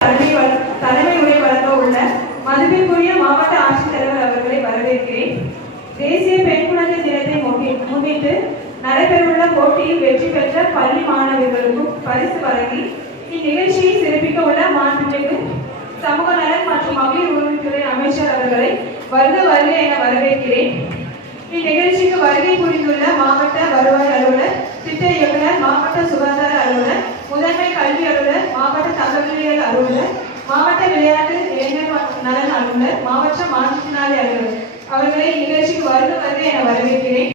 தலைமை உரை வழங்க உள்ள மதிப்பிற்குரிய மாவட்ட ஆட்சித்தலைவர் அவர்களை வரவேற்கிறேன். தேசிய பெண் குழந்தை தினத்தை முன்னிட்டு நடைபெறவுள்ள போட்டியில் வெற்றி பெற்ற பள்ளி மாணவர்களுக்கும் பரிசு வழங்கி இந்நிகழ்ச்சியை சிறப்பிக்க உள்ள மாண்புமிகு சமூக நலன் மற்றும் மகளிர் உரிமைத்துறை அமைச்சர் அவர்களை வருக என வரவேற்கிறேன். இந்நிகழ்ச்சிக்கு வருகை புரிந்துள்ள மாவட்ட வருவாய் அலுவலர், திட்ட இயக்குனர், மாவட்ட சுகாதார அலுவலர், முதன்மை கல்வி அலுவலர், மாவட்ட தகவலியல் அலுவலர், மாவட்ட விளையாட்டு இளைஞர் நலன் அலுவலர், மாவட்ட மாற்றுத்திறனாளி அலுவலர் அவர்களை இந்நிகழ்ச்சிக்கு வருக என வரவேற்கிறேன்.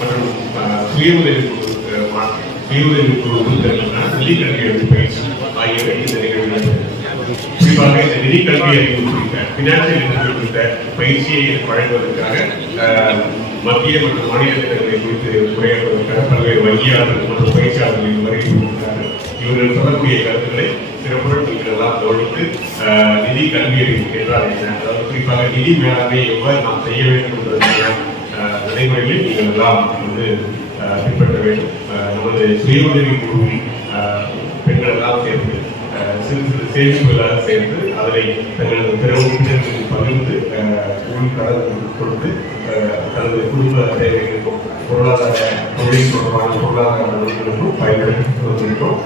மற்றும் சுயஉதவி குழு நிதி கல்வி அறிவு பயிற்சி ஆகியவை இந்த நிகழ்வுகள் குறிப்பாக இந்த நிதி கல்வி அறிவு குறித்த பினான்சியல் லிட்டரசி குறித்த பயிற்சியை வழங்குவதற்காக மத்திய மற்றும் மாநில திட்டங்களை குறித்து உரையாடுவதற்காக பல்வேறு வங்கியாளர்கள் மற்றும் பயிற்சியாளர்கள் வருகை கொண்டிருக்கிறார்கள். இவர்கள் சொல்லக்கூடிய கருத்துக்களை சிறப்புடன் நீங்கள் எல்லாம் கவனித்து நிதி கல்வி அறிவு என்றால் என்ன, அதாவது குறிப்பாக நிதி மேலாண்மை எவ்வாறு நாம் செய்ய வேண்டும் என்பதற்கான நடைமுறைகளில் நீங்கள் எல்லாம் பின்பற்ற வேண்டும். நமது சுய உதவி குழுவில் பெண்கள் எல்லாம் சேர்ந்து சிறு சிறு சேமிப்புகளாக சேர்ந்து அதனை தங்களது பிற உறுப்பினர்களுக்கு பகிர்ந்து கடன் கொடுத்து தனது குடும்ப தேவைகளுக்கும் பொருளாதார தொழில் தொடர்பான பொருளாதார நலன்களுக்கும் பயன்படுத்தி வந்திருக்கிறோம்.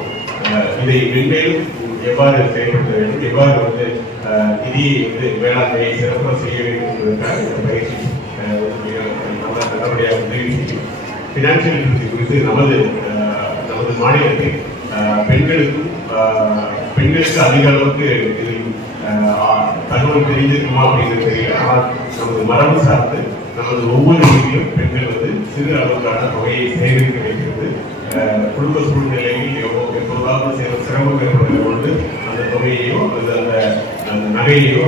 இதை மென்மேலும் எவ்வாறு செயல்படுத்த வேண்டும், எவ்வாறு நிதியை மேலாண்மையை சிறப்பாக செய்ய வேண்டும் என்பதற்காக இந்த பயிற்சி நல்லபடியாக உதவி செய்யும். பினான்சியல் லிட்டரசி குறித்து நமது மாநிலத்தில் பெண்களுக்கு அதிக அளவுக்கு இதில் தகவல் தெரிஞ்சிருக்குமா அப்படிங்கிறது தெரியல. ஆனால் நமது மரபு சார்ந்து நமது ஒவ்வொரு வீட்டிலும் பெண்கள் சிறு அளவுக்கான தொகையை சேகரிக்க வைக்கிறது. குடும்ப சூழ்நிலையில் எப்போதாவது சிரமம் ஏற்படுகிற பொழுது அந்த தொகையையோ அல்லது அந்த நகையையோ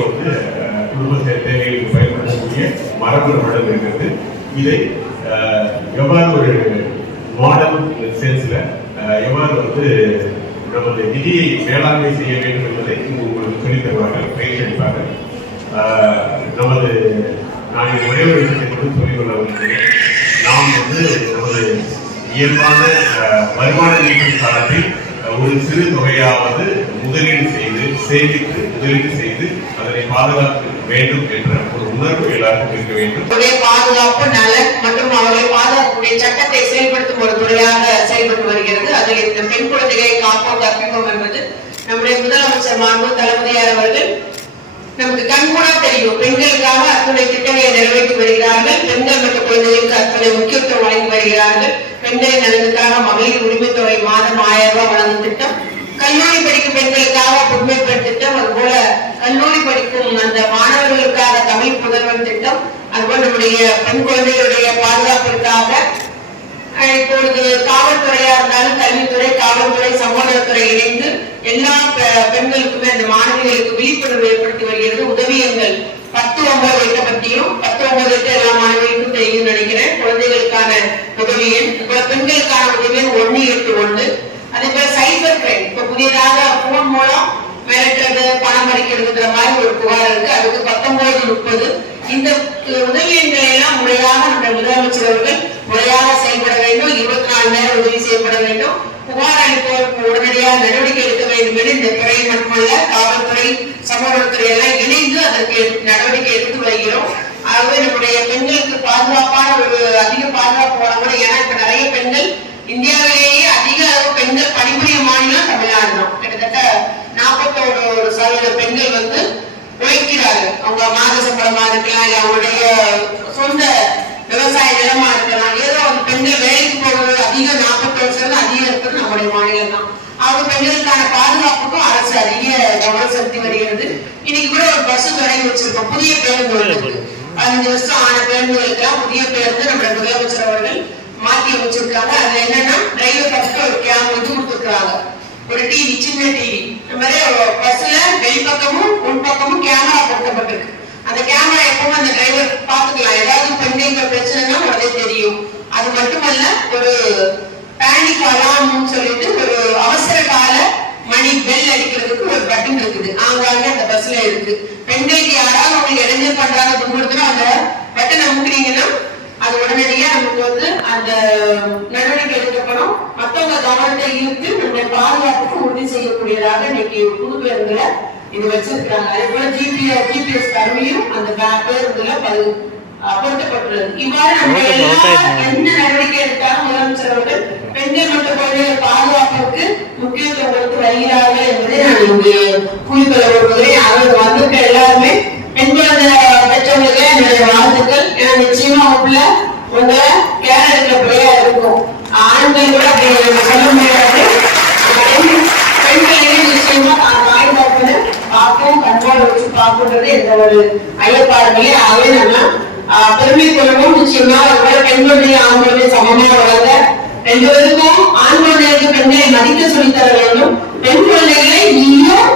குடும்ப தேவைகளுக்கு பயன்படுத்தக்கூடிய மரபு நம்மிடம் இருக்கிறது. இதை எவ்வாறு ஒரு மாடர்ன் சென்ஸ்ல எவ்வாறு நமது நிதியை மேலாண்மை செய்ய வேண்டும் என்பதை உங்களுக்கு சொல்லித் தருவார்கள், பயிற்சி அளிப்பார்கள். நான் ஒரே ஒரு விஷயத்தை மட்டும் சொல்லிக்கொள்ள விரும்புகிறேன். நாம் நமது இயல்பான வருமான ஈட்டும் காலத்தில் ஒரு சிறு தொகையாவது முதலீடு செய்து சேமித்து முதலீடு செய்து அதனை பாதுகாக்க வேண்டும் என்ற ஒரு உணர்வு எல்லாருக்கும் இருக்க வேண்டும். பாதுகாப்பு நலன் மற்றும் அவர்களை பாதுகாக்கக்கூடிய சட்டத்தை செயல்படுத்தும் ஒரு துறையாக செயல்பட்டு வருகிறது. அதில் இந்த பெண் குழந்தைகளை காப்போம் கற்பிப்போம் என்பது நம்முடைய முதலமைச்சர் மாண்பு தளபதியார் அவர்கள் நமக்கு கண்கூடா தெரியும். பெண்களுக்காக அத்துணை திட்டங்களை நிறைவேற்றி வருகிறார்கள். பெண்கள் மற்றும் குழந்தைகளுக்கு அத்துணை முக்கியத்துவம் வழங்கி வருகிறார்கள். பெண்களின் நலனுக்காக மகளிர் உரிமை தொகை மாதம் 1000 ரூபாய் வழங்கும் திட்டம், கல்லூரி படிக்கும் பெண்களுக்காக புதுமைப்பெண் திட்டம், அதுபோல கல்லூரி படிக்கும் அந்த மாணவர்களுக்காக தமிழ் புதல்வன் திட்டம், அதுபோல் நம்முடைய பெண் குழந்தைகளுடைய பாதுகாப்பிற்காக இப்பொழுது காவல்துறையா இருந்தாலும் கல்வித்துறை, காவல்துறை, சமூகத்துறை இணைந்து எல்லா பெண்களுக்குமே அந்த மாணவிகளுக்கு விழிப்புணர்வு ஏற்படுத்தி வருகிறது. உதவியங்கள் 10-9 பற்றியும் 10-9 எல்லா மாணவிகளுக்கும் தெரியும் நினைக்கிறேன். குழந்தைகளுக்கான உதவி எண், பெண்களுக்கான உதவி எண் 181. அதே போல சைபர் கிரைம், இப்ப புதியதாக போன் மூலம் மிரட்டுறது, பணம் பறிக்கிறதுங்கிற மாதிரி ஒரு புகார் இருக்கு. அதுக்கு 1930. இந்த உதவி எண்களை எல்லாம் முறையாக நம்முடைய முதலமைச்சர் அவர்கள் முறையாக செயல்பட வேண்டும். 24 நேரம் உதவி செய்யப்பட வேண்டும். புகார் அளிப்பவருக்கு உடனடியாக நடவடிக்கை எடுக்க வேண்டும் என்று இந்த துறை மட்டுமல்ல, காவல்துறை, சமூகத்துறை எல்லாம் இணைந்து அதற்கு நடவடிக்கை எடுத்து வருகிறோம். ஆகவே நம்முடைய பெண்களுக்கு பாதுகாப்பான ஒரு அதிக பாதுகாப்பு வழங்கணும். ஏன்னா இப்ப நிறைய பெண்கள் இந்தியாவிலேயே அதிக அளவு பெண்கள் பணிபுரியும் மாநிலம் தமிழ்நாடு தான். கிட்டத்தட்ட 41% பெண்கள் உழைக்கிறார்கள். அவங்க மாத சம்பளமா இருக்கலாம், இல்ல அவங்களுடைய சொந்த விவசாய நிலமா இருக்கலாம். ஏதோ பெண்கள் வேலைக்கு போவது அதிக 41% அதிகம் இருக்கிறது நம்முடைய மாநிலம் தான். அவங்க பெண்களுக்கான பாதுகாப்புக்கும் அரசு அதிக கவனம் செலுத்தி வருகிறது. இன்னைக்கு கூட ஒரு பஸ் தொடங்கி வச்சிருக்கோம். புதிய பேருந்துகளுக்கு 15 வருஷம் ஆன பேருந்துகளுக்கெல்லாம் புதிய பேருந்து நம்முடைய முதலமைச்சர் அவர்கள் மாற்றி அமைச்சிருக்காங்க. அது என்னன்னா டிரைவர் பக்கத்துல ஒரு கேமரா கொடுத்துருக்காங்க, ஒரு டிவி, சின்ன டிவி. இந்த மாதிரி பஸ்ல வெளிப்பக்கமும் உள்பக்கமும் கேமரா பொருத்தப்பட்டிருக்கு. அந்த கேமரா எப்பவும் அந்த டிரைவர் பாத்துக்கலாம். ஏதாவது பெண்களுக்கு பிரச்சனைனா உடனே தெரியும். அது மட்டுமல்ல, ஒரு பேனிக் அலார்ம்னு சொல்லிட்டு ஒரு அவசர கால மணி பெல் அடிக்கிறதுக்கு ஒரு பட்டன் இருக்குது. ஆங்காங்க அந்த பஸ்ல இருக்கு. பெண்களுக்கு யாராவது உங்களுக்கு இடைஞ்சல் பண்றாங்க, துன்புறுத்தினா அந்த பட்டன் அமுக்குறீங்கன்னா அது உடனடியா நமக்கு வந்து அந்த நடவடிக்கை எடுக்கப்படும். மற்றவங்க கவனத்தை ஈர்த்து நம்முடைய பாதுகாப்புக்கு உறுதி செய்யக்கூடியதாக இன்னைக்கு புது பேருந்துல இது வச்சிருக்காங்க. அதே போல ஜிபிஎஸ் கருவியும் அந்த பேருந்துல பொருத்தப்பட்டுள்ளது. இவ்வாறு நம்ம என்ன நடவடிக்கை எடுத்தாலும் முதலமைச்சர் அவர்கள் பெண்கள் மற்றும் குழந்தைகள் பாதுகாப்புக்கு முக்கியத்துவம் கொடுத்து வருகிறார்கள் என்பதை நான் இங்கு கூறிக்கொள்ள விரும்புகிறேன். அவர்கள் வந்திருக்க எல்லாருமே பெண் குழந்தை பெற்றவங்களுக்கு என்னுடைய வாழ்த்துக்கள். ஏன்னா நிச்சயமா உள்ள உங்களை கேரளத்துல பிள்ளையா இருக்கும். ஆண்கள் கூட அப்படி சொல்ல முடியாது. பெண்களே நிச்சயமா தான் தாய் தகப்பனை பார்க்கவும் கண்ட்ரோல் வச்சு பார்க்கின்றது எந்த ஒரு ஐயப்பாடுகளே. ஆகவே நம்ம பெருமை கொள்ளவும் நிச்சயமா பெண் குழந்தைகள் ஆண் குழந்தை சமமா வளர்ந்த 2 பேருக்கும் ஆண் குழந்தைகளுக்கு பெண்களை மதிக்க சொல்லித்தர வேண்டும். பெண் குழந்தைகளை நீயும்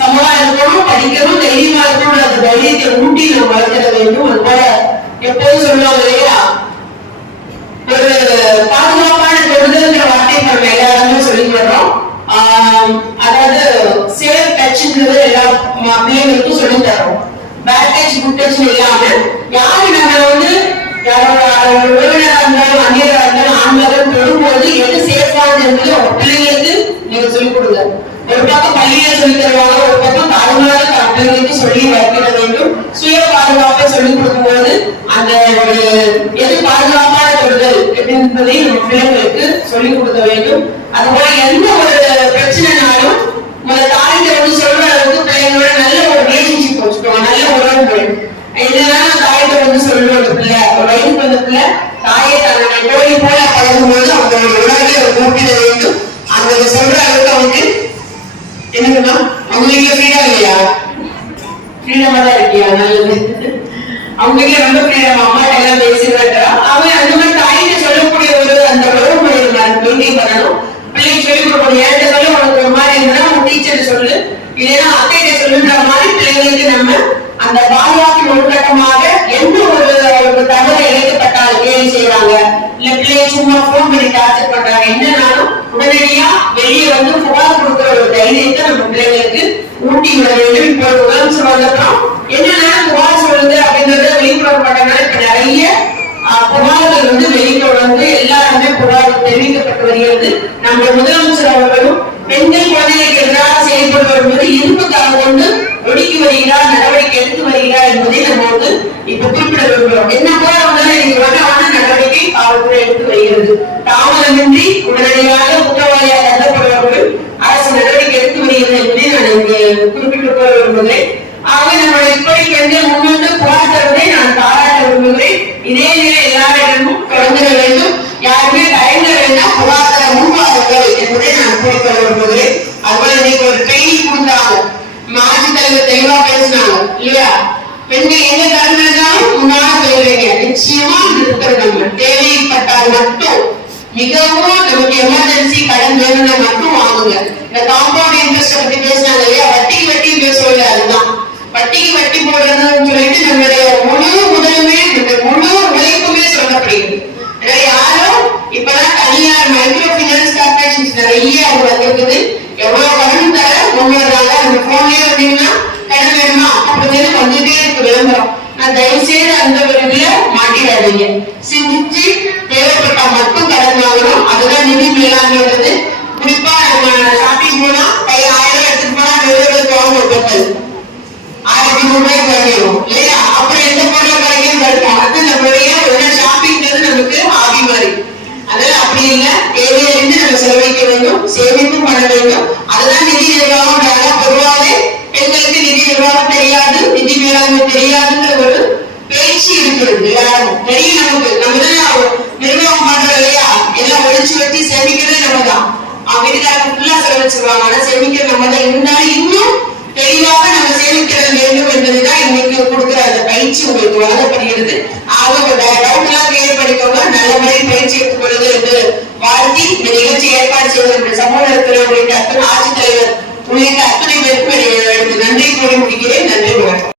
சமமா இருக்கணும், படிக்கணும், தைரியமா இருக்கணும். அந்த தைரியத்தை ஊட்டி நம்ம வளர்த்திட வேண்டும். அது போல எப்போதும் சொல்லுவாங்க இல்லையா, ஒரு பாதுகாப்பான தொடுதல்ங்கிற வார்த்தை நம்ம எல்லாருமே சொல்லிட்டு வர்றோம். அதாவது சேஃப் டச்ன்றது எல்லா பிள்ளைங்களுக்கும் சொல்லி தரோம். பேட் டச் குட் டச் இல்லாம யாரு நம்ம வந்து யாரோட உறவினராக இருந்தாலும் அந்நியராக இருந்தாலும் ஆண்கள் தொடும்போது எது சேஃபானது என்பது அவங்க பிள்ளைங்களுக்கு நீங்க சொல்லிக் கொடுங்க. ஒரு பக்கம் பள்ளியில சொல்லி தருவாங்க, ஒரு பக்கம் தாழ்மையாக பிள்ளைங்களுக்கு சொல்லி வைக்கிற வேண்டும். சுய பாதுகாப்பை சொல்லிக் கொடுக்கும்போது அந்த ஒரு எது பாதுகாப்பான தொடுதல் என்பதை நம்ம பிள்ளைங்களுக்கு சொல்லிக் கொடுக்க வேண்டும். அதுபோல எந்த ஒரு பிரச்சனைனாலும் தாய்கிட்ட வந்து சொல்ற அளவுக்கு பிள்ளைங்களோட நல்ல ஒரு ரிலேஷன்ஷிப் வச்சுக்கோங்க, நல்ல உறவு முறை. இதெல்லாம் தாய்கிட்ட வந்து சொல்லுவது பிள்ளை ஒரு வயசுக்கு வந்த பிள்ளை தாயை தன்னுடைய கோழி போல பழகும்போது அவங்களுடைய உணவை ஒரு ஊட்டிட வேண்டும். அவங்க சொல்ற அளவுக்கு அவனுக்கு என்னன்னா அவங்க வீட்டுல ஃப்ரீடம் இல்லையா, ஃப்ரீடமா தான் இருக்கியா, நல்லது. அவங்க வீட்டுல ரொம்ப ஃப்ரீடம், அம்மா எல்லாம் பேசுறாங்க. அவன் அந்த மாதிரி தாயிட்ட சொல்லக்கூடிய ஒரு அந்த உறவு முறையை மெயின்டைன் பண்ணணும். பிள்ளைங்க சொல்லிக் கொடுக்கணும். என்கிட்ட சொல்ல உனக்கு ஒரு மாதிரி இருந்தா உன் டீச்சர் சொல்லு, இல்லைன்னா அத்தைகிட்ட சொல்லுன்ற மாதிரி பிள்ளைங்களுக்கு நம்ம அந்த பாதுகாப்பின் உள்கட்டமாக எந்த ஒரு தவறு இழைக்கப்பட்டால் கேள்வி செய்யறாங்க, இல்ல பிள்ளைங்க சும்மா போன் பண்ணி டார்ச்சர் பண்றாங்க, என்னன்னாலும் உடனடியா வெளியே வந்து புகார் கொடுக்கிற ஒரு தைரியத்தை நம்ம பிள்ளைங்களுக்கு ஊட்டி விட வேண்டும். இப்போ முதலமைச்சர் வந்தப்பறம் என்னன்னா புகார் சொல்லுங்க அப்படின்றத விழிப்புணர்வு பண்றதுனால இப்ப நிறைய புகார்கள் வந்து வெளியில வந்து எல்லாருமே புகார் தெரிவிக்கப்பட்டு வருகிறது. நம்ம முதலமைச்சர் அவர்களும் பெண்கள் குழந்தைகளுக்கு எதிராக செயல்பட்டு வரும்போது இரும்பு தரம் கொண்டு ஒடுக்கி வருகிறார், நடவடிக்கை எடுத்து வருகிறார் என்பதை நம்ம வந்து இப்ப குறிப்பிட விரும்புகிறோம். என்ன போல வந்தாலும் இன்னைக்கு வகையான நடவடிக்கை காவல்துறை எடுத்து வருகிறது. தாமதமின்றி உடனடியாக குற்றவாளியாக கருதப்படுபவர்கள் அரசு நடவடிக்கை எடுத்து வருகிறது என்பதை நான் இங்கு குறிப்பிட்டு கூற விரும்புகிறேன். ஆகவே நம்முடைய இப்படி பெண்கள் முன்வந்து புகார் தருவதை நான் பாராட்ட விரும்புகிறேன். இதே நிலை எல்லாரிடமும் தொடங்கிட வேண்டும். யாருமே தயங்க வேண்டாம், புகார் தர முன்வார்கள் என்பதை நான் குறிப்பிட விரும்புகிறேன். அதுபோல இன்னைக்கு ஒரு ட்ரைனிங் கொடுத்தாங்க, மாஜி தலைவர் தெளிவா பேசினாங்க இல்லையா, பெண்கள் எந்த கடமை இருந்தாலும் முன்னால சொல்றீங்க. நிச்சயமா நம்ம தேவைப்பட்டால் மட்டும் மிகவும் நமக்கு எமர்ஜென்சி கடன் வேணும்னா மட்டும் வாங்குங்க. இந்த காம்பவுண்ட் இன்ட்ரெஸ்ட் பத்தி பேசினாங்க இல்லையா, வட்டி பேசுவது அதுதான். வட்டிக்கு வட்டி போடுறதுன்னு சொல்லிட்டு நம்மளுடைய முழு முதலுமே முழு உழைப்புமே சொல்லப்படுகிறது. யாரும் இப்பதான் தனியார் மைக்ரோ பினான்ஸ் கார்பரேஷன்ஸ் நிறைய அது வந்திருக்குது. எவ்வளவு கடன் தர முன்னோர்களாக நம்ம போன்லயே வந்தீங்கன்னா கடன் வேணுமா அப்படின்னு வந்துட்டே இருக்கு விளம்பரம். நான் தயவு செய்து அந்த ஒரு இதுல மாட்டிடாதீங்க. சிந்திச்சு தேவைப்பட்டா மட்டும் கடன் வாங்கணும். அதுதான் நிதி மேலாண்மைன்றது. குறிப்பா நம்ம ஷாப்பிங் போனா கை 1000 எடுத்துட்டு போனா நிறுவனத்துக்கு வாங்க ஒரு பொருள் 1300 ரூபாய்க்கு வாங்கிடும் இல்லையா. அப்புறம் எந்த பொருள் கிடைக்கும் கிடைக்கும். அது நம்மளுடைய ஷாப்பிங்கிறது நமக்கு ஆகி மாறி. அதனால அப்படி இல்லை, தேவையிலிருந்து நம்ம செலவழிக்க வேண்டும், சேமிப்பும் பண்ண வேண்டும். அதுதான் நிதி நிர்வாகம். பொதுவாகவே பெண்களுக்கு நிதி நிர்வாகம் தெரியாது, நிதி மேலாண்மை தெரியாதுன்ற ஒரு பேச்சு இருக்கிறது. எல்லாரும் தெரியும் நமக்கு, நம்ம தான் நிர்வாகம் பண்றோம் இல்லையா, எல்லாம் ஒழிச்சு வச்சு சேமிக்கிறதே நம்ம தான். வீட்டுக்காரங்க ஃபுல்லா செலவழிச்சிருவாங்க, ஆனா சேமிக்கிறது நம்ம தான். இருந்தாலும் இன்னும் தெளிவாக நம்ம சேமிக்கிறது வேண்டும் என்பதுதான் இன்னைக்கு கொடுக்கிற அந்த பயிற்சி உங்களுக்கு வழங்கப்படுகிறது. ஆக டவுட் எல்லாம் கிளியர் பண்ணிக்கோங்க, நல்ல முறையில் பயிற்சி எடுத்துக்கொள்ளுங்கள் என்று வாழ்த்தி இந்த நிகழ்ச்சி ஏற்பாடு செய்வதற்கு சமூகத்தில் உள்ளிட்ட ஆட்சித்தலைவர் உள்ளிட்ட அத்தனை பேருக்கு நன்றி கூறி முடிக்கிறேன். நன்றி வணக்கம்.